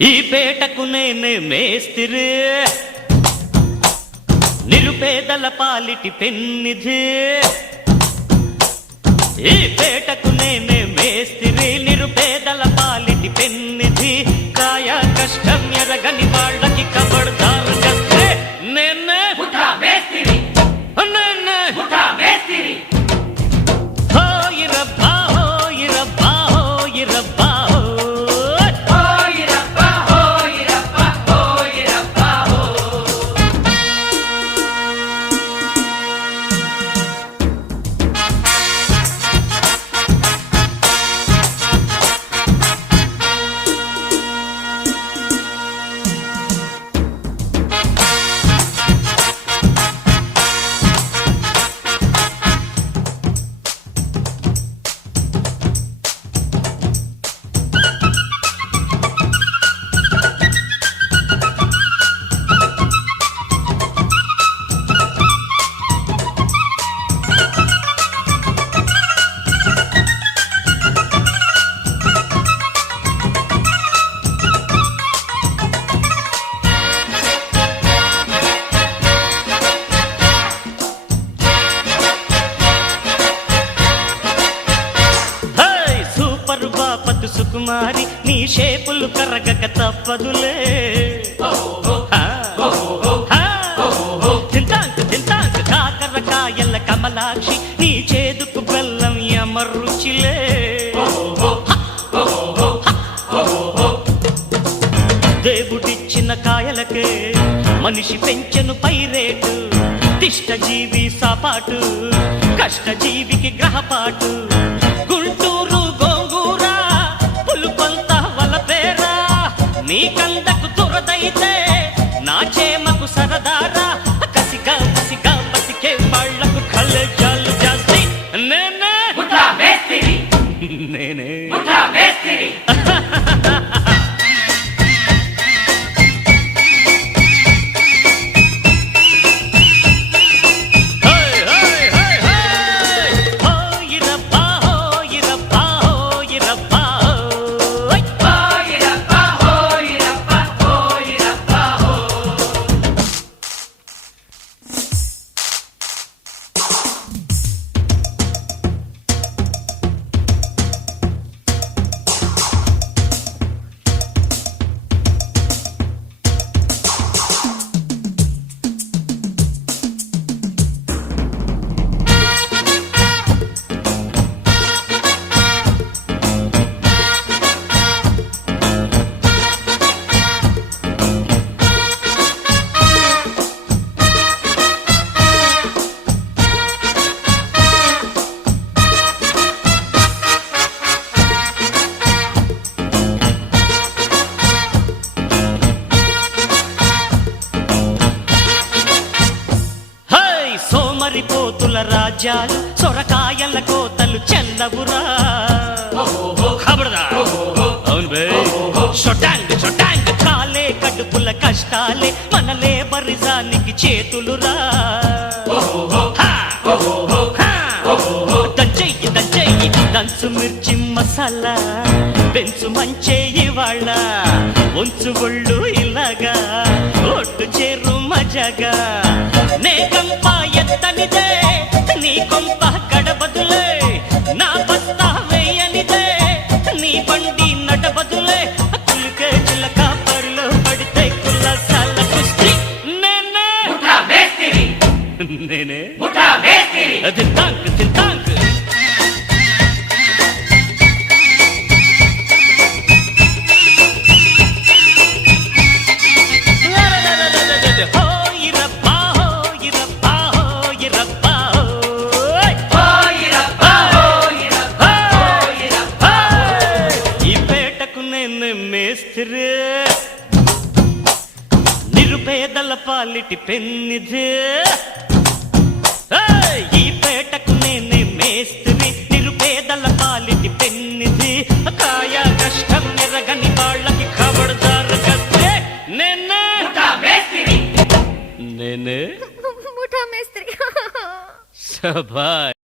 ఈ పేటకు నేనే మేస్తిరి, నిరుపేదల పాలిటి పెన్నిధి. ఈ పేటకు నేనే మేస్తిరి, నిరుపేదల పాలిటి పెన్నిధి. కాయ కష్టం ఎరగని వాళ్ళకి కబడ్దారు గస్తే. నేనే మేస్తిరి, నేనే మేస్తిరి. హోయి రబ్బా హోయి రబ్బా హోయి రబ్బా సుకుమారి, నీ షేపులు కరగక తప్పదులే. తింటాంకు తింటాంకు కాకరకాయల కమలాక్షి, నీ చేదుకు బెల్లం యమరుచిలే. దేవుడిచ్చిన కాయలకే మనిషి పెంచెను పైరేటు. తిష్టజీవి సాపాటు, కష్టజీవికి గ్రహపాటు. గుంటూరు నీ కందకు దురదైతే నా చేమకు సరదారా. కసిగా పసిగా పసికే వాళ్లకు కళ్ళజాలు జాస్తి. నేనే మేస్తిరి, నేనే మేస్తిరి. పోతుల రాజ్యాలు, సొరకాయల కోతలు చెల్లవురా. అవును బే, షొటాంగ్ షొటాంగ్ కాలే కడుపుల కష్టాలే మన లేబరిజానికి చేతులురా. దంచెయ్యి దంచెయ్యి దంచు మిర్చి మసాలా, పెంచు మంచేయి వాళ్ళ ఉంచు ఒళ్ళు ఇలాగా. ఒట్టు చేరు మజగా నే కంప ఎత్తనిదే, నీ కొంప గడబదులే. నా బస్తా వేయనిదే, నీ బండి నడబదులే. కులికే చిలక పరిలో పడితే కుల్లసాల కుస్తీ. నేనే మేస్తిరి, నేనే మేస్తిరి. తింటాంక్ తింటాంక్ మేస్తిరి, నిరుపేదల పాలిటి పెన్నిధి. ఈ పేటకు నేనే మేస్తిరి, నిరుపేదల పాలిటి పెన్నిధి. కాయ కష్టం ఎరగని వాళ్ళకి కబడ్దారు గస్తే. నేనే మేస్తిరి, నేనే మేస్తిరి. శభాష్.